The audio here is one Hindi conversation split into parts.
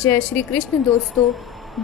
जय श्री कृष्ण दोस्तों।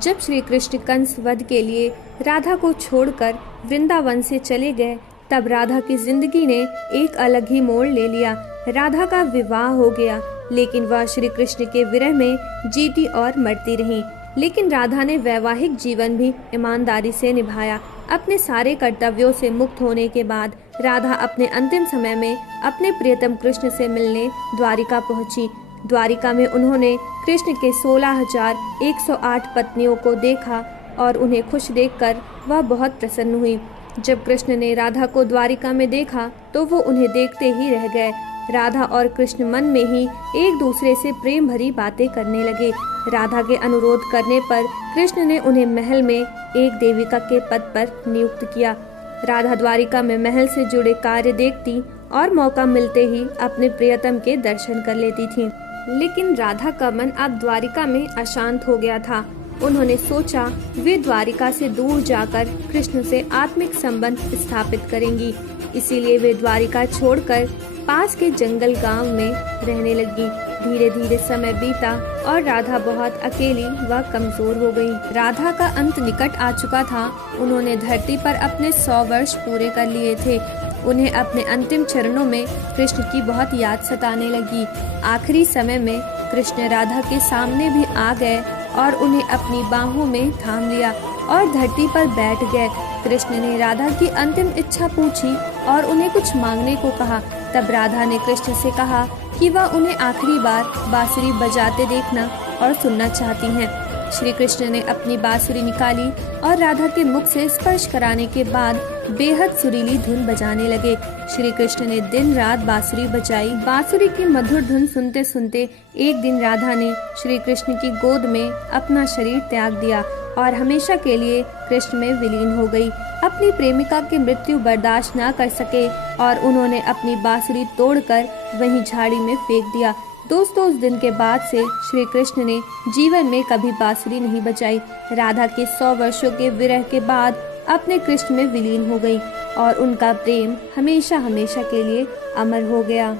जब श्री कृष्ण कंस वध के लिए राधा को छोड़कर वृंदावन से चले गए, तब राधा की जिंदगी ने एक अलग ही मोड़ ले लिया। राधा का विवाह हो गया, लेकिन वह श्री कृष्ण के विरह में जीती और मरती रही। लेकिन राधा ने वैवाहिक जीवन भी ईमानदारी से निभाया। अपने सारे कर्तव्यों से मुक्त होने के बाद राधा अपने अंतिम समय में अपने प्रियतम कृष्ण से मिलने द्वारिका पहुंची। द्वारिका में उन्होंने कृष्ण के 16,108 पत्नियों को देखा और उन्हें खुश देखकर वह बहुत प्रसन्न हुई। जब कृष्ण ने राधा को द्वारिका में देखा तो वो उन्हें देखते ही रह गए। राधा और कृष्ण मन में ही एक दूसरे से प्रेम भरी बातें करने लगे। राधा के अनुरोध करने पर कृष्ण ने उन्हें महल में एक देविका के पद पर नियुक्त किया। राधा द्वारिका में महल से जुड़े कार्य देखती और मौका मिलते ही अपने प्रियतम के दर्शन कर लेती थी। लेकिन राधा का मन अब द्वारिका में अशांत हो गया था। उन्होंने सोचा वे द्वारिका से दूर जाकर कृष्ण से आत्मिक संबंध स्थापित करेंगी। इसीलिए वे द्वारिका छोड़कर पास के जंगल गांव में रहने लगी। धीरे धीरे समय बीता और राधा बहुत अकेली व कमजोर हो गई। राधा का अंत निकट आ चुका था। उन्होंने धरती पर अपने 100 वर्ष पूरे कर लिए थे। उन्हें अपने अंतिम चरणों में कृष्ण की बहुत याद सताने लगी। आखिरी समय में कृष्ण राधा के सामने भी आ गए और उन्हें अपनी बाहों में थाम लिया और धरती पर बैठ गए। कृष्ण ने राधा की अंतिम इच्छा पूछी और उन्हें कुछ मांगने को कहा। तब राधा ने कृष्ण से कहा कि वह उन्हें आखिरी बार बांसुरी बजाते देखना और सुनना चाहती हैं। श्री कृष्ण ने अपनी बांसुरी निकाली और राधा के मुख से स्पर्श कराने के बाद बेहद सुरीली धुन बजाने लगे। श्री कृष्ण ने दिन रात बांसुरी बजाई। बांसुरी की मधुर धुन सुनते सुनते एक दिन राधा ने श्री कृष्ण की गोद में अपना शरीर त्याग दिया और हमेशा के लिए कृष्ण में विलीन हो गई। अपनी प्रेमिका की मृत्यु बर्दाश्त न कर सके और उन्होंने अपनी बांसुरी तोड़कर वहीं झाड़ी में फेंक दिया। दोस्तों, उस दिन के बाद से श्री कृष्ण ने जीवन में कभी बांसुरी नहीं बजाई। राधा के 100 वर्षों के विरह के बाद अपने कृष्ण में विलीन हो गई और उनका प्रेम हमेशा हमेशा के लिए अमर हो गया।